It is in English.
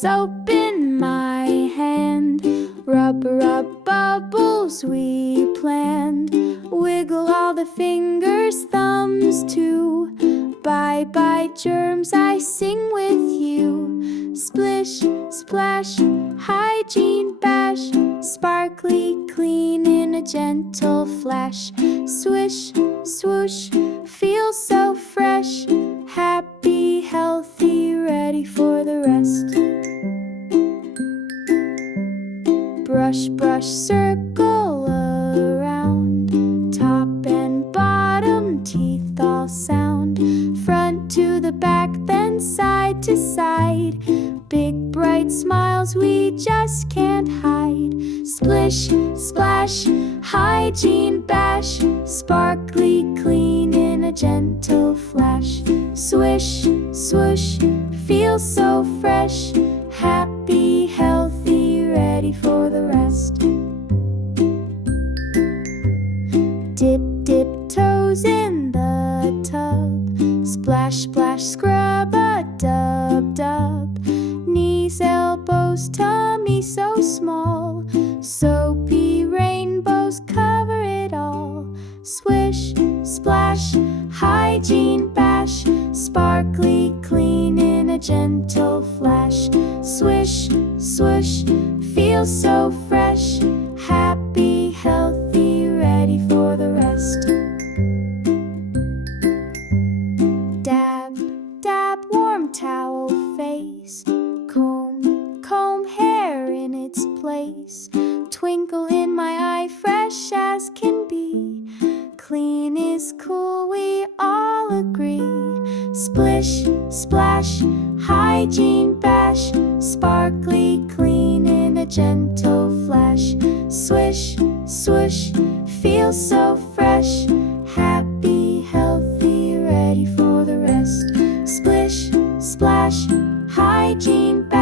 soap in my hand. Rub, rub, bubbles we planned. Wiggle all the fingers, thumbs too. Bye bye germs, I sing with you. Splish, splash, hygiene bash. Sparkly clean in a gentle flash. Swish, swoosh, feel so fresh. Happy, healthy, ready for the rest. Brush, brush, circle around. Top and bottom, teeth all sound. Front to the back, then side to side. Big bright smiles we just can't hide. Splish, splash, hygiene bash. Sparkly clean in a gentle flash. Swish, swoosh, feel so fresh. Happy, healthy, ready for the rest. Dip, dip toes in the tub. Splash, splash, scrub a dub, dub. Knees, elbows, tummy so small. Soapy rainbows cover it all. Swish, splash, hygiene bash. Sparkly clean in a gentle flash. Swish, swoosh, feel so fresh. Happy, healthy, ready for the rest. Dab, dab, warm towel face. Comb, comb hair in its place. Twinkle in my eye, fresh as can be. Clean is cool, we all agree. Splish, splash, hygiene bash. Sparkly clean in a gentle flash. Swish, swoosh, feel so fresh. Happy, healthy, ready for the rest. Splish, splash, hygiene bash.